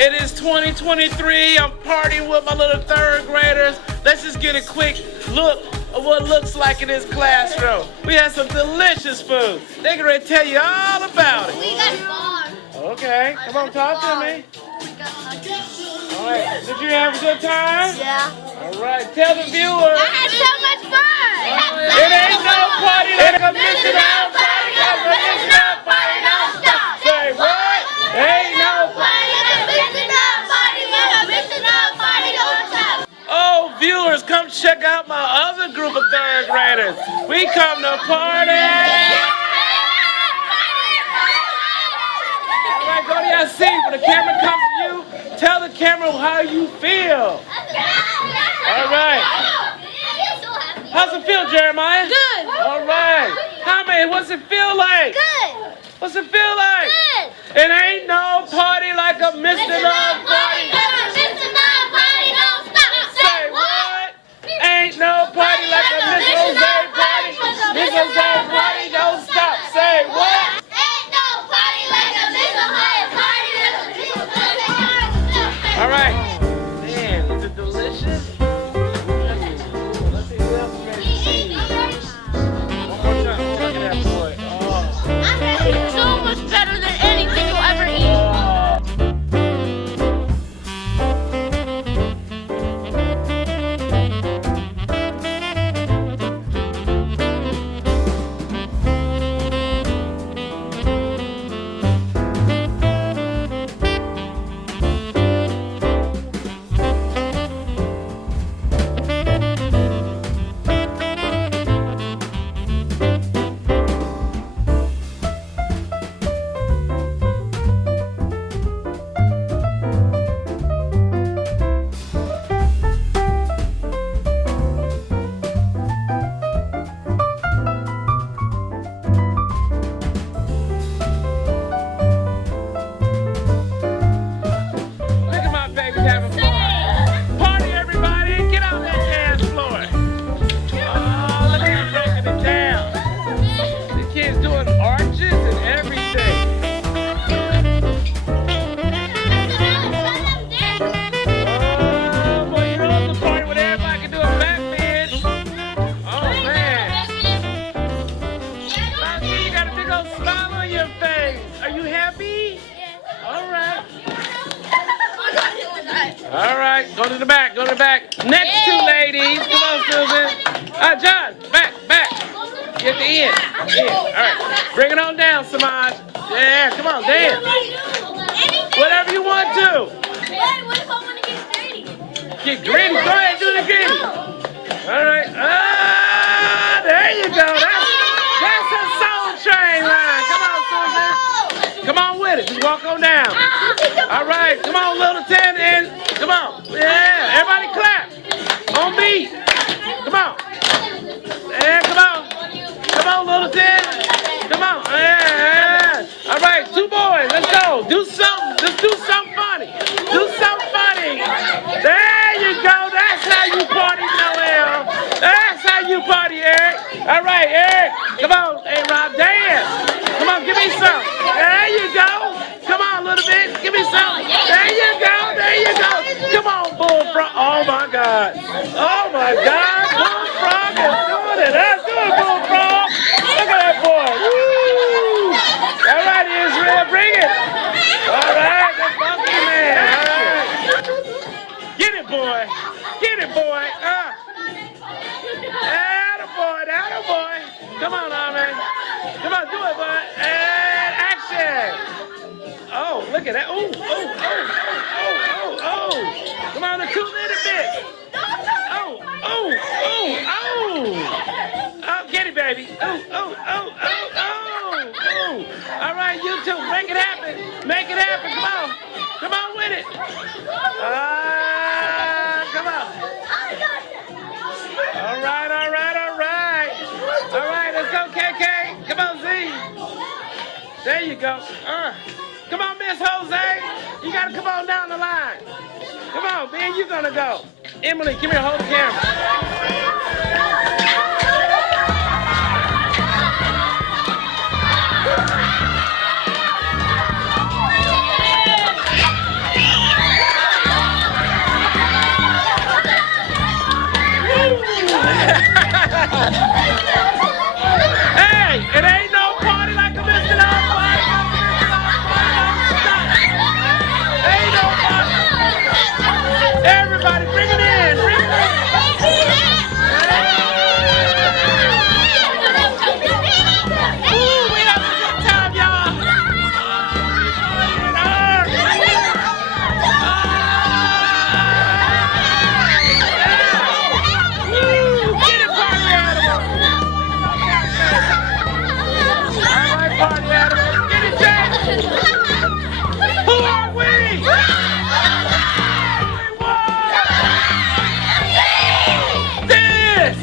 It is 2023. I'm partying with my little third graders. Let's just get a quick look of what it looks like in this classroom. We had some delicious food. They can ready to tell you all about it. We got bar. Okay, come on, talk to me. All right, did you have a good time? Yeah. All right, tell the viewers. I had so much fun. It ain't no party like a missing out party. Cause a missing out party don't stop. Say what? Ain't no party like a missing out party. Cause a missing out party don't stop. Oh, viewers, come check out my other group of third graders. We come to party. All right, go to your seat. When the camera comes to you, tell the camera how you feel. All right. How's it feel, Jeremiah? Good. All right. How many? What's it feel like? Good. What's it feel like? Good. It ain't no party like a Mr. Love party. Say what? Ain't no party like a Miss Jose party. Miss Jose party don't stop. Say what? Ain't no party like a Miss Ohio party. All right. Man, is it delicious? Let's see who else is ready to see. One more time. Oh, look at that boy. Oh. I'm ready. So much better than anything you'll ever eat. Look at my babies having fun. Party, everybody. Get on that dance floor. Oh, look at them breaking it down. The kids doing arches and everything. Oh, boy, you know it's a party where everybody can do a backbend. Oh, man. I see you got a big old smile on your face. Are you happy? All right. All right, go to the back, go to the back. Next two ladies. Come on, Susan. John, back. Get the end. All right, bring it on down, Samaj. Yeah, come on, dance. Whatever you want to. What if I want to get dirty? Get gritty. Go ahead, do the gritty. All right. There you go. That's a Soul Train line. Come on, Susan. Come on with it. Just walk on down. All right. Come on, little 10 and come on. Yeah. Everybody clap. On beat. Come on. Yeah, come on. Come on, little 10. Come on. Yeah. All right. Two boys. Let's go. Do something. Just do something funny. Do something funny. There you go. That's how you party, Noel. That's how you party, Eric. All right, Eric. Come on. Hey, Rob, dance. Come on, give me some. There you go. Come on, a little bit. Give me some. There you go. There you go. Come on, Bullfrog. Oh, my God. Oh, my God. Bullfrog is doing it. That's good, Bullfrog. Look at that boy. Woo. All right, Israel. Bring it. All right. The funky man. All right. Get it, boy. Get it, boy. Attaboy. Come on, man. Come on, do it, boy. And action. Oh, look at that. Oh. Come on, the 2 little bit. Oh. Get it, baby. Oh. All right, you two, make it happen. Make it happen. Come on with it. Come on. All right, let's go, KK. Come on, Z. There you go. Come on, Miss Jose. You got to come on down the line. Come on, Ben, you're going to go. Emily, come here, hold the camera. Hey, it ain't no party like a Mr. Love party. Ain't no party. Everybody, bring it in. Bring it in. Ooh, we having a good time, y'all. Get it, party animal. All right, party animal. Get it, Jack. Who are we? This.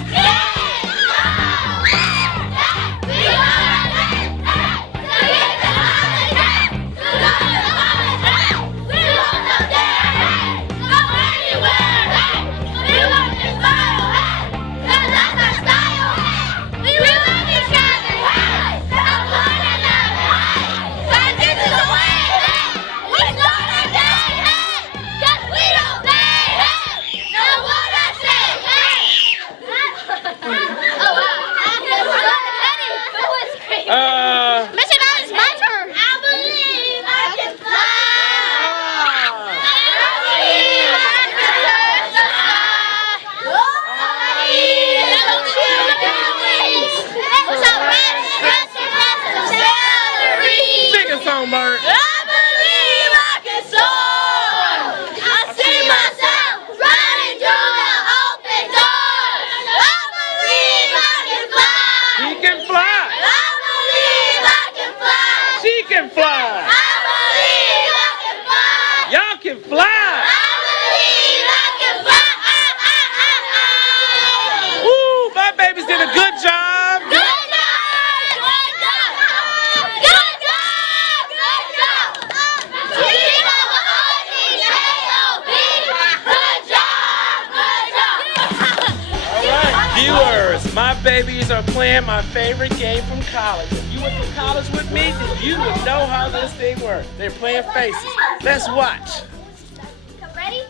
Songbird. I believe I can soar. I see myself running through the open door. I believe I can fly. He can fly. I believe I can fly. She can fly. I believe I can fly. Y'all can fly. I believe I can fly. Woo, my babies did a good job. Good job. Viewers, my babies are playing my favorite game from college. If you went to college with me, then you would know how this thing works. They're playing faces. Let's watch. Ready?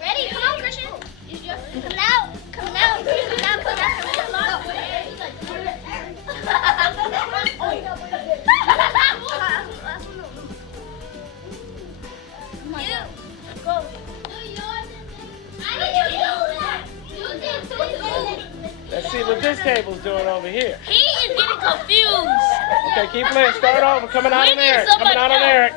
Ready? Come on, Christian. Come out. Come out. Come out. Come out. Go. Let's see what this table's doing over here. He is getting confused. Okay, keep playing. Start over. Coming out We on need Eric. somebody Coming out on else. Eric.